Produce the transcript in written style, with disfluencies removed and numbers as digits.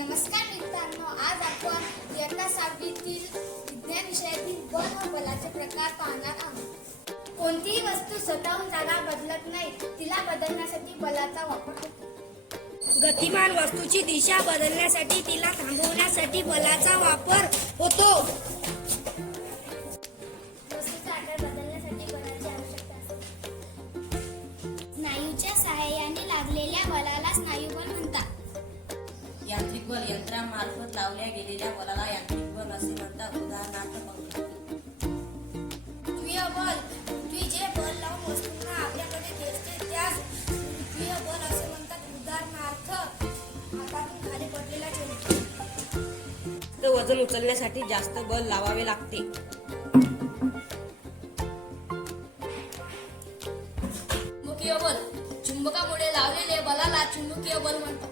नमस्कार मित्रांनो, आज आपण इयत्ता 6वीतील विज्ञान विषयातील बल व बलाचे प्रकार पाहणार आहोत. कोणतीही वस्तू स्वतःहून जागा बदलत नाही, तिला बदलण्यासाठी बलाचा वापर होतो. गतिमान वस्तूची दिशा बदलण्यासाठी तिला थांबवण्यासाठी बलाचा वापर होतो. वस्तूचा आकार बदलण्यासाठी बलाची आवश्यकता असते. स्नायूच्या सहाय्याने लागलेल्या बलाला स्नायुबल म्हणतात. यांत्रिक बल यंत्रामार्फत लावल्या गेलेल्या बलाला यांत्रिक बल असे म्हणतात. उदाहरणार्थ पृथ्वीय बल, पृथ्वी जे बल लावून वस्तूंना आपल्याकडे खेचते त्यास पृथ्वीय बल असे म्हणतात. उदाहरणार्थ हातातून खाली पडलेला चेंडू. वजन उचलण्यासाठी जास्त बल लावावे लागते. चुंबकीय बल, चुंबकामुळे लावलेले बलाला चुंबकीय बल म्हणतात.